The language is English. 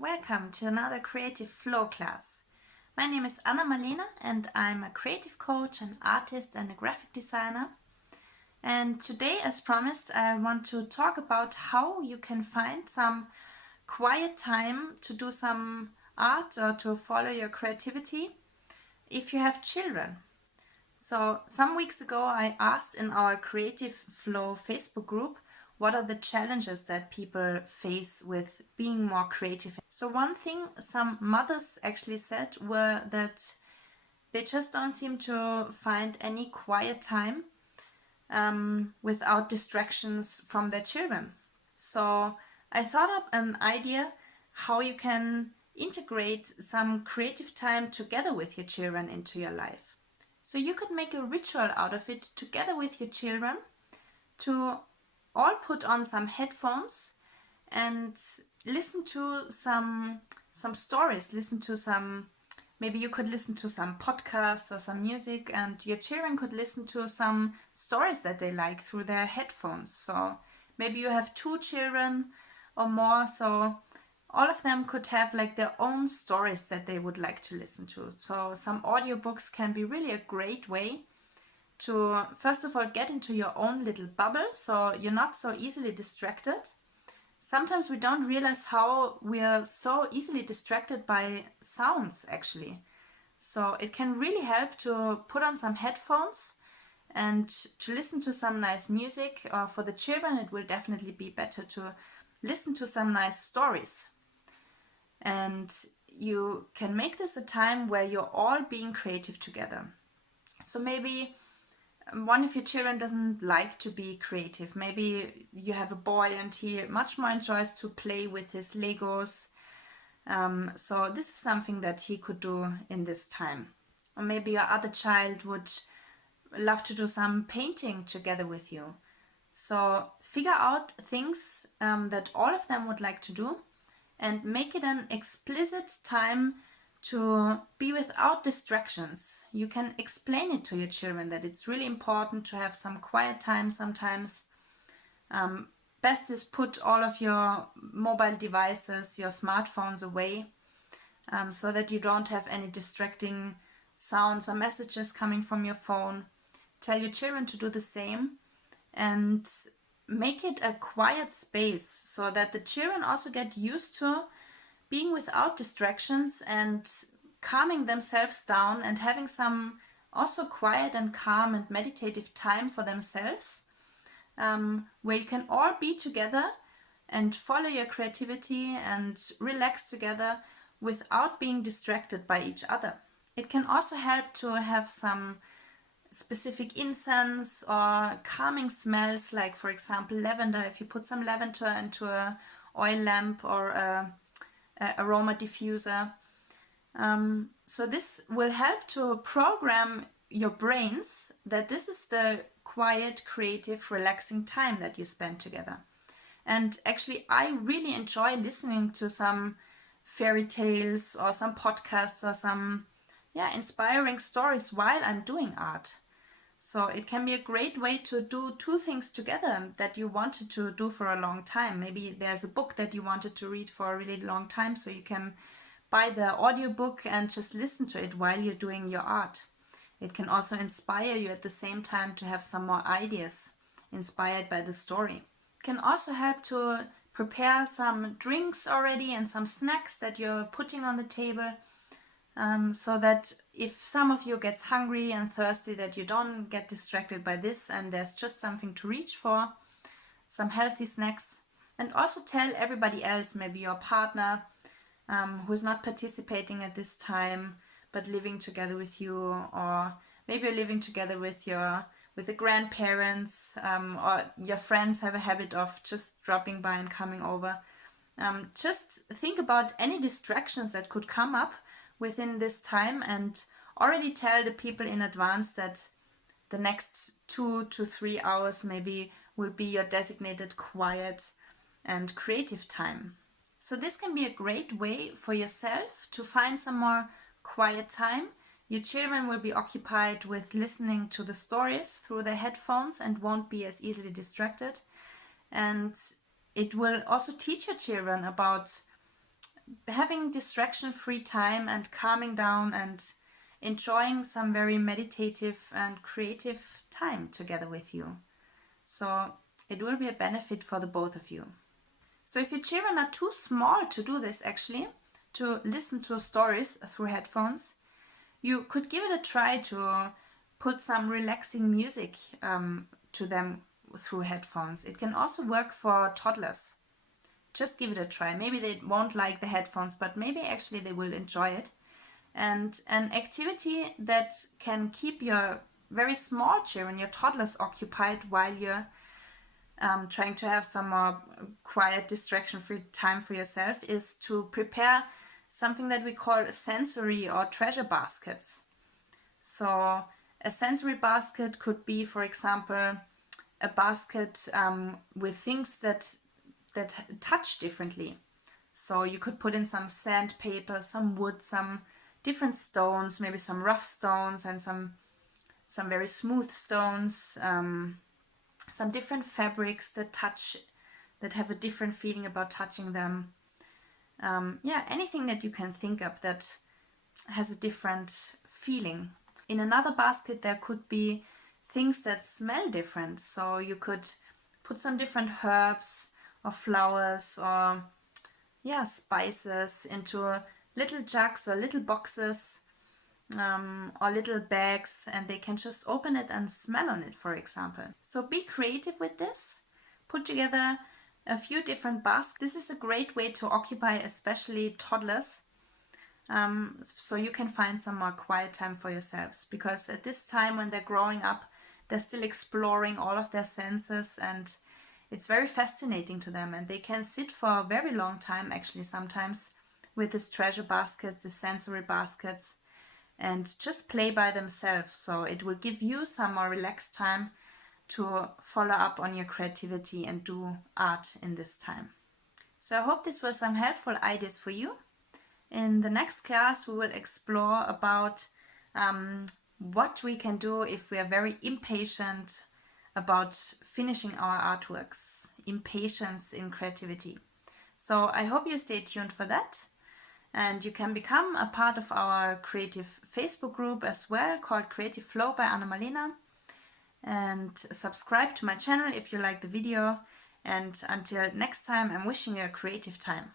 welcome to another Creative Flow class. My name is Anna Marlena and I'm a creative coach, an artist and a graphic designer. And today, as promised, I want to talk about how you can find some quiet time to do some art or to follow your creativity if you have children. So some weeks ago I asked in our Creative Flow Facebook group what are the challenges that people face with being more creative. So one thing some mothers actually said were that they just don't seem to find any quiet time without distractions from their children. So I thought up an idea how you can integrate some creative time together with your children into your life. So you could make a ritual out of it together with your children to all put on some headphones and listen to some stories, maybe you could listen to some podcasts or some music, and your children could listen to some stories that they like through their headphones. So maybe you have 2 children or more, so all of them could have like their own stories that they would like to listen to. So some audiobooks can be really a great way to, first of all, get into your own little bubble so you're not so easily distracted. Sometimes we don't realize how we are so easily distracted by sounds actually. So it can really help to put on some headphones and to listen to some nice music. Or for the children, it will definitely be better to listen to some nice stories. And you can make this a time where you're all being creative together. So maybe one of your children doesn't like to be creative. Maybe you have a boy and he much more enjoys to play with his Legos. So this is something that he could do in this time. Or maybe your other child would love to do some painting together with you. So figure out things that all of them would like to do and make it an explicit time to be without distractions. You can explain it to your children that it's really important to have some quiet time sometimes. Best is put all of your mobile devices, your smartphones away, so that you don't have any distracting sounds or messages coming from your phone. Tell your children to do the same and make it a quiet space so that the children also get used to being without distractions and calming themselves down and having some also quiet and calm and meditative time for themselves, where you can all be together and follow your creativity and relax together without being distracted by each other. It can also help to have some specific incense or calming smells, like for example lavender. If you put some lavender into a oil lamp or a aroma diffuser. So this will help to program your brains that this is the quiet, creative, relaxing time that you spend together. And actually, I really enjoy listening to some fairy tales or some podcasts or some inspiring stories while I'm doing art. So it can be a great way to do 2 things together that you wanted to do for a long time. Maybe there's a book that you wanted to read for a really long time, so you can buy the audiobook and just listen to it while you're doing your art. It can also inspire you at the same time to have some more ideas inspired by the story. It can also help to prepare some drinks already and some snacks that you're putting on the table, so that if some of you gets hungry and thirsty, that you don't get distracted by this and there's just something to reach for, some healthy snacks. And also tell everybody else, maybe your partner who's not participating at this time but living together with you, or maybe you're living together with the grandparents, or your friends have a habit of just dropping by and coming over. Just think about any distractions that could come up within this time and already tell the people in advance that the next 2 to 3 hours maybe will be your designated quiet and creative time. So this can be a great way for yourself to find some more quiet time. Your children will be occupied with listening to the stories through their headphones and won't be as easily distracted. And it will also teach your children about having distraction-free time and calming down and enjoying some very meditative and creative time together with you. So it will be a benefit for the both of you. So if your children are too small to do this, actually, to listen to stories through headphones, you could give it a try to put some relaxing music to them through headphones. It can also work for toddlers. Just give it a try. Maybe they won't like the headphones, but maybe actually they will enjoy it. And an activity that can keep your very small children, your toddlers, occupied while you're trying to have some more quiet, distraction-free time for yourself is to prepare something that we call sensory or treasure baskets. So a sensory basket could be, for example, a basket with things that touch differently. So you could put in some sandpaper, some wood, some different stones, maybe some rough stones and some very smooth stones, some different fabrics that touch, that have a different feeling about touching them. Anything that you can think of that has a different feeling. In another basket there could be things that smell different. So you could put some different herbs or flowers or spices into little jugs or little boxes or little bags, and they can just open it and smell on it, for example. So be creative with this. Put together a few different baskets. This is a great way to occupy especially toddlers, so you can find some more quiet time for yourselves, because at this time when they're growing up, they're still exploring all of their senses, and it's very fascinating to them, and they can sit for a very long time actually sometimes with these treasure baskets, the sensory baskets, and just play by themselves. So it will give you some more relaxed time to follow up on your creativity and do art in this time. So I hope this was some helpful ideas for you. In the next class we will explore about what we can do if we are very impatient about finishing our artworks. Impatience in creativity. So I hope you stay tuned for that. And you can become a part of our creative Facebook group as well, called Creative Flow by Anna Marlena. And subscribe to my channel if you like the video. And until next time, I'm wishing you a creative time.